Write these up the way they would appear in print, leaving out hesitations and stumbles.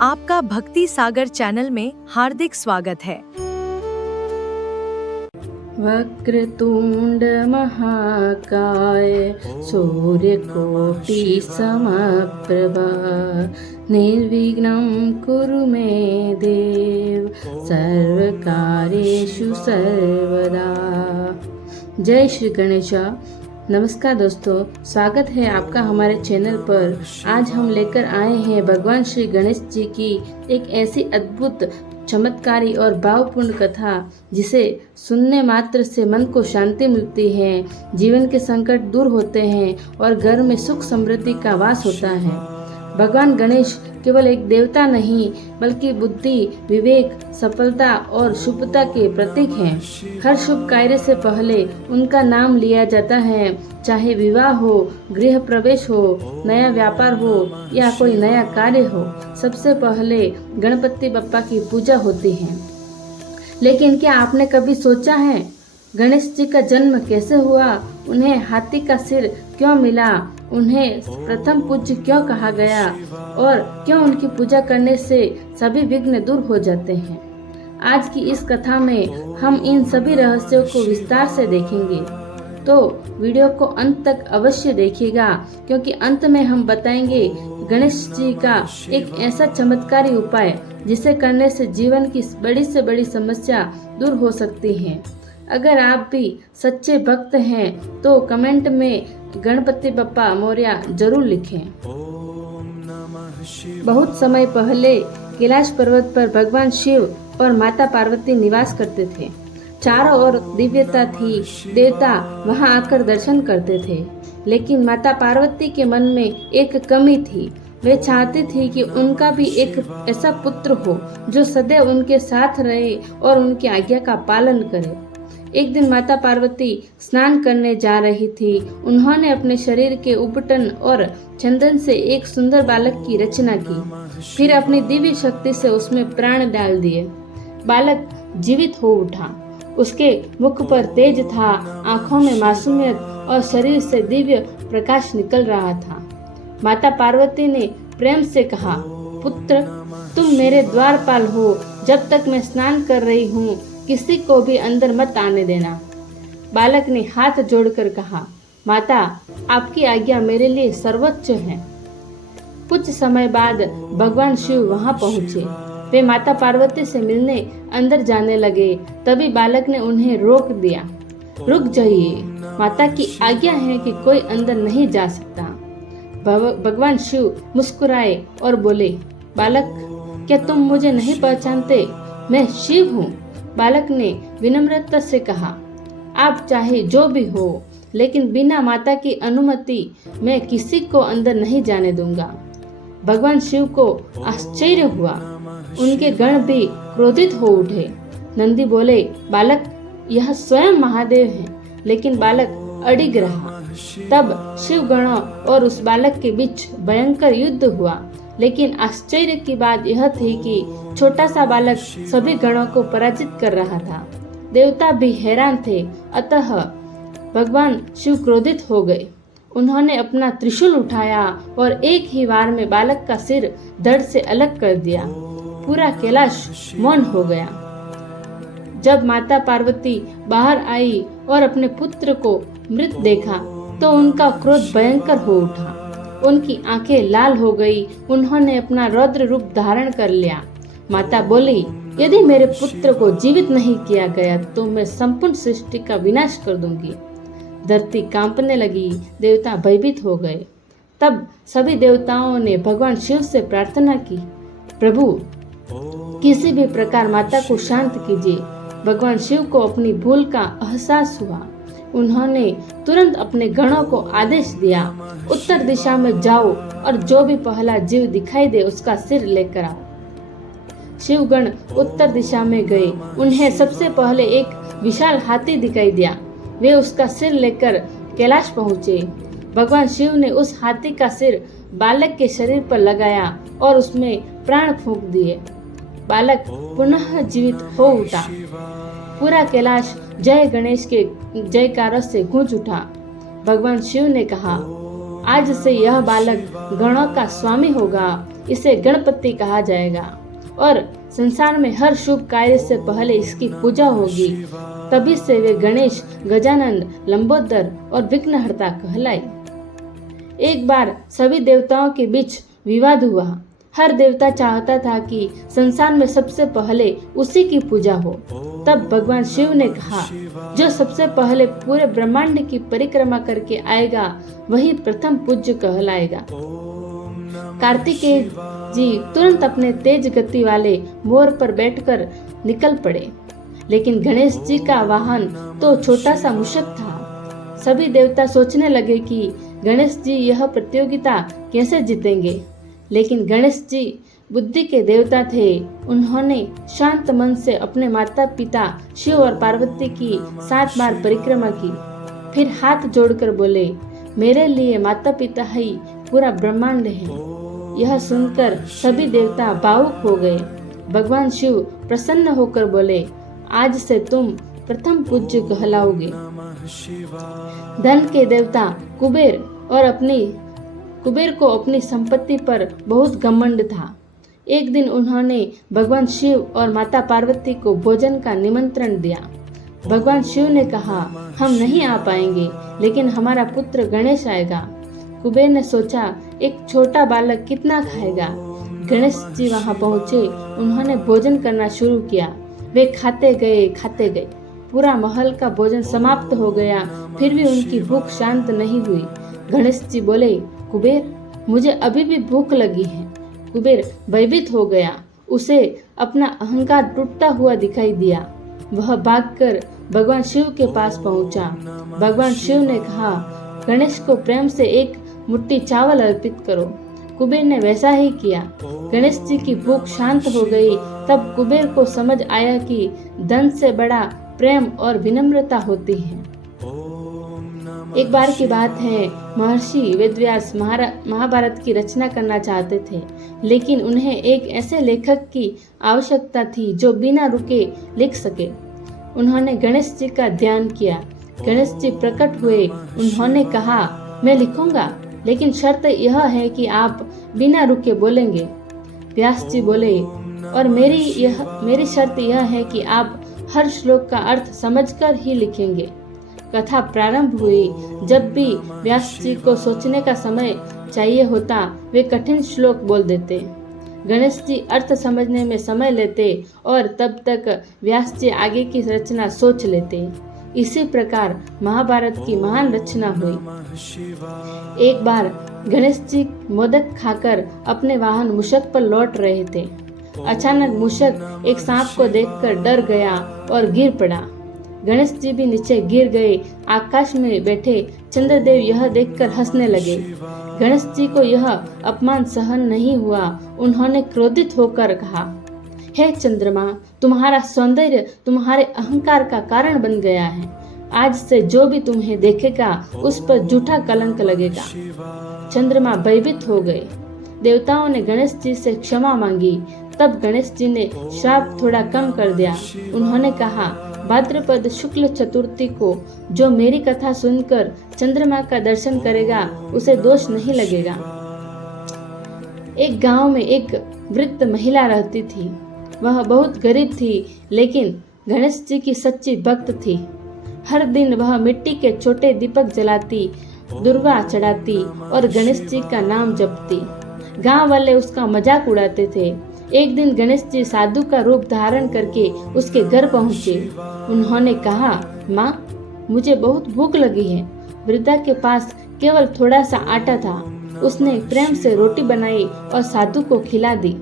आपका भक्ति सागर चैनल में हार्दिक स्वागत है। वक्रतुंड महाकाय सूर्यकोटि समप्रभा निर्विघ्नं कुरु मे देव सर्वकार्येषु सर्वदा। जय श्री गणेशा। नमस्कार दोस्तों, स्वागत है आपका हमारे चैनल पर। आज हम लेकर आए हैं भगवान श्री गणेश जी की एक ऐसी अद्भुत, चमत्कारी और भावपूर्ण कथा जिसे सुनने मात्र से मन को शांति मिलती है, जीवन के संकट दूर होते हैं और घर में सुख समृद्धि का वास होता है। भगवान गणेश केवल एक देवता नहीं बल्कि बुद्धि, विवेक, सफलता और शुभता के प्रतीक हैं। हर शुभ कार्य से पहले उनका नाम लिया जाता है, चाहे विवाह हो, गृह प्रवेश हो, नया व्यापार हो या कोई नया कार्य हो। सबसे पहले गणपति बप्पा की पूजा होती है। लेकिन क्या आपने कभी सोचा है गणेश जी का जन्म कैसे हुआ? उन्हें हाथी का सिर क्यों मिला? उन्हें प्रथम पूज्य क्यों कहा गया? और क्यों उनकी पूजा करने से सभी विघ्न दूर हो जाते हैं? आज की इस कथा में हम इन सभी रहस्यों को विस्तार से देखेंगे, तो वीडियो को अंत तक अवश्य देखिएगा, क्योंकि अंत में हम बताएंगे गणेश जी का एक ऐसा चमत्कारी उपाय जिसे करने से जीवन की बड़ी से बड़ी समस्या दूर हो सकती है। अगर आप भी सच्चे भक्त हैं तो कमेंट में गणपति बप्पा मोरया जरूर लिखें। बहुत समय पहले कैलाश पर्वत पर भगवान शिव और माता पार्वती निवास करते थे। चारों ओर दिव्यता थी, देवता वहां आकर दर्शन करते थे। लेकिन माता पार्वती के मन में एक कमी थी। वे चाहती थी कि उनका भी एक ऐसा पुत्र हो जो सदैव उनके साथ रहे और उनकी आज्ञा का पालन करे। एक दिन माता पार्वती स्नान करने जा रही थी। उन्होंने अपने शरीर के उबटन और चंदन से एक सुंदर बालक की रचना की, फिर अपनी दिव्य शक्ति से उसमें प्राण डाल दिए। बालक जीवित हो उठा। उसके मुख पर तेज था, आंखों में मासूमियत और शरीर से दिव्य प्रकाश निकल रहा था। माता पार्वती ने प्रेम से कहा, पुत्र, तुम मेरे द्वारपाल हो। जब तक मैं स्नान कर रही हूँ किसी को भी अंदर मत आने देना। बालक ने हाथ जोड़कर कहा, माता, आपकी आज्ञा मेरे लिए सर्वोच्च है। कुछ समय बाद भगवान शिव वहां पहुंचे। वे माता पार्वती से मिलने अंदर जाने लगे। तभी बालक ने उन्हें रोक दिया। रुक जाइए, माता की आज्ञा है कि कोई अंदर नहीं जा सकता। भगवान शिव मुस्कुराए और बोले, बालक, क्या तुम मुझे नहीं पहचानते? मैं शिव हूँ। बालक ने विनम्रता से कहा, आप चाहे जो भी हो, लेकिन बिना माता की अनुमति मैं किसी को अंदर नहीं जाने दूंगा। भगवान शिव को आश्चर्य हुआ। उनके गण भी क्रोधित हो उठे। नंदी बोले, बालक, यह स्वयं महादेव हैं। लेकिन बालक अडिग रहा। तब शिव गणों और उस बालक के बीच भयंकर युद्ध हुआ। लेकिन आश्चर्य की बात यह थी कि छोटा सा बालक सभी गणों को पराजित कर रहा था। देवता भी हैरान थे। अतः भगवान शिव क्रोधित हो गए। उन्होंने अपना त्रिशूल उठाया और एक ही वार में बालक का सिर धड़ से अलग कर दिया। पूरा कैलाश मौन हो गया। जब माता पार्वती बाहर आई और अपने पुत्र को मृत देखा तो उनका क्रोध भयंकर हो उठा। उनकी आंखें लाल हो गई। उन्होंने अपना रौद्र रूप धारण कर लिया। माता बोली, यदि मेरे पुत्र को जीवित नहीं किया गया तो मैं संपूर्ण सृष्टि का विनाश कर दूंगी। धरती कांपने लगी। देवता भयभीत हो गए। तब सभी देवताओं ने भगवान शिव से प्रार्थना की, प्रभु, किसी भी प्रकार माता को शांत कीजिए। भगवान शिव को अपनी भूल का एहसास हुआ। उन्होंने तुरंत अपने गणों को आदेश दिया, उत्तर दिशा में जाओ और जो भी पहला जीव दिखाई दे उसका सिर लेकर आओ। शिवगण उत्तर दिशा में गए। उन्हें सबसे पहले एक विशाल हाथी दिखाई दिया। वे उसका सिर लेकर कैलाश पहुँचे। भगवान शिव ने उस हाथी का सिर बालक के शरीर पर लगाया और उसमें प्राण फूंक दिए। बालक पुनः जीवित हो उठा। पूरा कैलाश जय गणेश के जयकारों से गूंज उठा। भगवान शिव ने कहा, आज से यह बालक गणों का स्वामी होगा, इसे गणपति कहा जाएगा और संसार में हर शुभ कार्य से पहले इसकी पूजा होगी। तभी से वे गणेश, गजानन, लंबोदर और विघ्नहर्ता कहलाए। एक बार सभी देवताओं के बीच विवाद हुआ। हर देवता चाहता था कि संसार में सबसे पहले उसी की पूजा हो। तब भगवान शिव ने कहा, जो सबसे पहले पूरे ब्रह्मांड की परिक्रमा करके आएगा वही प्रथम पूज्य कहलाएगा। कार्तिकेय जी तुरंत अपने तेज गति वाले मोर पर बैठकर निकल पड़े, लेकिन गणेश जी का वाहन तो छोटा सा मूषक था। सभी देवता सोचने लगे कि गणेश जी यह प्रतियोगिता कैसे जीतेंगे, लेकिन गणेश जी बुद्धि के देवता थे। उन्होंने शांत मन से अपने माता पिता शिव और पार्वती की 7 बार परिक्रमा की। फिर हाथ जोड़कर बोले, मेरे लिए माता पिता ही पूरा ब्रह्मांड है। यह सुनकर सभी देवता भावुक हो गए। भगवान शिव प्रसन्न होकर बोले, आज से तुम प्रथम पूज्य कहलाओगे। धन के देवता कुबेर को अपनी संपत्ति पर बहुत घमंड था। एक दिन उन्होंने भगवान शिव और माता पार्वती को भोजन का निमंत्रण दिया। भगवान शिव ने कहा, हम नहीं आ पाएंगे, लेकिन हमारा पुत्र गणेश आएगा। कुबेर ने सोचा, एक छोटा बालक कितना खाएगा। गणेश जी वहां पहुंचे। उन्होंने भोजन करना शुरू किया। वे खाते गए। पूरा महल का भोजन समाप्त हो गया, फिर भी उनकी भूख शांत नहीं हुई। गणेश जी बोले, कुबेर, मुझे अभी भी भूख लगी है। कुबेर भयभीत हो गया। उसे अपना अहंकार टूटता हुआ दिखाई दिया। वह भागकर भगवान शिव के पास पहुंचा। भगवान शिव ने कहा, गणेश को प्रेम से एक मुट्ठी चावल अर्पित करो। कुबेर ने वैसा ही किया। गणेश जी की भूख शांत हो गई। तब कुबेर को समझ आया कि धन से बड़ा प्रेम और विनम्रता होती है। एक बार की बात है, महर्षि वेदव्यास महाभारत की रचना करना चाहते थे, लेकिन उन्हें एक ऐसे लेखक की आवश्यकता थी जो बिना रुके लिख सके। उन्होंने गणेश जी का ध्यान किया। गणेश जी प्रकट हुए। उन्होंने कहा, मैं लिखूंगा, लेकिन शर्त यह है कि आप बिना रुके बोलेंगे। व्यास जी बोले, और मेरी शर्त यह है कि आप हर श्लोक का अर्थ समझकर ही लिखेंगे। कथा प्रारंभ हुई। जब भी व्यास जी को सोचने का समय चाहिए होता, वे कठिन श्लोक बोल देते। गणेश जी अर्थ समझने में समय लेते और तब तक व्यास जी आगे की रचना सोच लेते। इसी प्रकार महाभारत की महान रचना हुई। एक बार गणेश जी मोदक खाकर अपने वाहन मूषक पर लौट रहे थे। अचानक मूषक एक सांप को देखकर डर गया और गिर पड़ा। गणेश जी भी नीचे गिर गए। आकाश में बैठे चंद्रदेव यह देखकर हंसने लगे। गणेश जी को यह अपमान सहन नहीं हुआ। उन्होंने क्रोधित होकर कहा, हे चंद्रमा, तुम्हारा सौंदर्य तुम्हारे अहंकार का कारण बन गया है। आज से जो भी तुम्हें देखेगा उस पर झूठा कलंक लगेगा। चंद्रमा भयभीत हो गए। देवताओं ने गणेश जी से क्षमा मांगी। तब गणेश जी ने श्राप थोड़ा कम कर दिया। उन्होंने कहा, भाद्रपद शुक्ल चतुर्थी को जो मेरी कथा सुनकर चंद्रमा का दर्शन करेगा उसे दोष नहीं लगेगा। एक गांव में एक वृद्ध महिला रहती थी। वह बहुत गरीब थी, लेकिन गणेश जी की सच्ची भक्त थी। हर दिन वह मिट्टी के छोटे दीपक जलाती, दुर्वा चढ़ाती और गणेश जी का नाम जपती। गांव वाले उसका मजाक उड़ाते थे। एक दिन गणेश जी साधु का रूप धारण करके उसके घर पहुंचे। उन्होंने कहा, माँ, मुझे बहुत भूख लगी है। वृद्धा के पास केवल थोड़ा सा आटा था। उसने प्रेम से रोटी बनाई और साधु को खिला दी।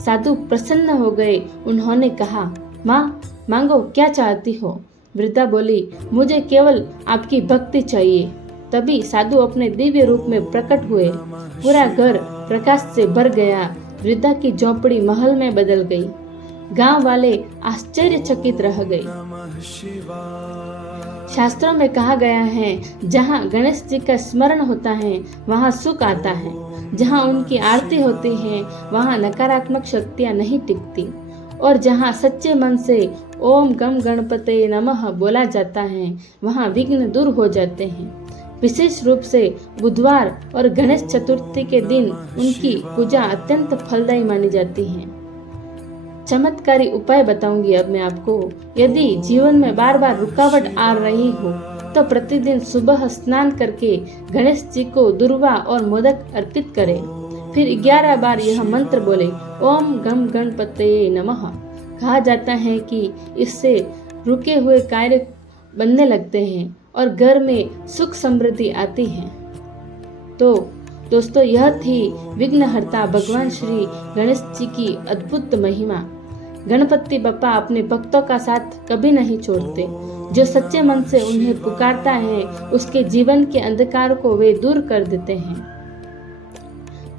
साधु प्रसन्न हो गए। उन्होंने कहा, माँ, मांगो, क्या चाहती हो? वृद्धा बोली, मुझे केवल आपकी भक्ति चाहिए। तभी साधु अपने दिव्य रूप में प्रकट हुए। पूरा घर प्रकाश से भर गया। वृद्धा की झोपड़ी महल में बदल गई। गांव वाले आश्चर्यचकित रह गए। शास्त्रों में कहा गया है, जहाँ गणेश जी का स्मरण होता है वहाँ सुख आता है। जहाँ उनकी आरती होती है वहाँ नकारात्मक शक्तियाँ नहीं टिकती। और जहाँ सच्चे मन से ओम गम गणपते नमः बोला जाता है वहाँ विघ्न दूर हो जाते हैं। विशेष रूप से बुधवार और गणेश चतुर्थी के दिन उनकी पूजा अत्यंत फलदायी मानी जाती है। चमत्कारी उपाय बताऊंगी अब मैं आपको। यदि जीवन में बार बार रुकावट आ रही हो तो प्रतिदिन सुबह स्नान करके गणेश जी को दुर्वा और मोदक अर्पित करें। फिर 11 बार यह मंत्र बोले, ओम गम गणपतये नमः। कहा जाता है कि इससे रुके हुए कार्य बनने लगते हैं और घर में सुख समृद्धि आती है। तो दोस्तों, यह थी विघ्नहर्ता भगवान श्री गणेश जी की अद्भुत महिमा। गणपति बप्पा अपने भक्तों का साथ कभी नहीं छोड़ते। जो सच्चे मन से उन्हें पुकारता है उसके जीवन के अंधकार को वे दूर कर देते हैं।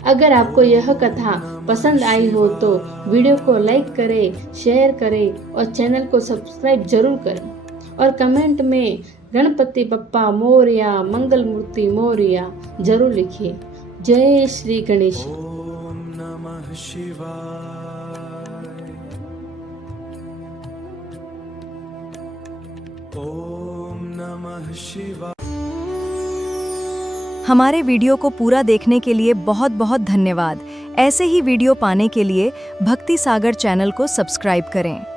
अगर आपको यह कथा पसंद आई हो तो वीडियो को लाइक करें, शेयर करें और चैनल को सब्सक्राइब जरूर करें और कमेंट में गणपति बप्पा मोरया, मंगल मूर्ति मोरया जरूर लिखिए। जय श्री गणेश। ओम नमः शिवाय। ओम नमः शिवाय। हमारे वीडियो को पूरा देखने के लिए बहुत बहुत धन्यवाद। ऐसे ही वीडियो पाने के लिए भक्ति सागर चैनल को सब्सक्राइब करें।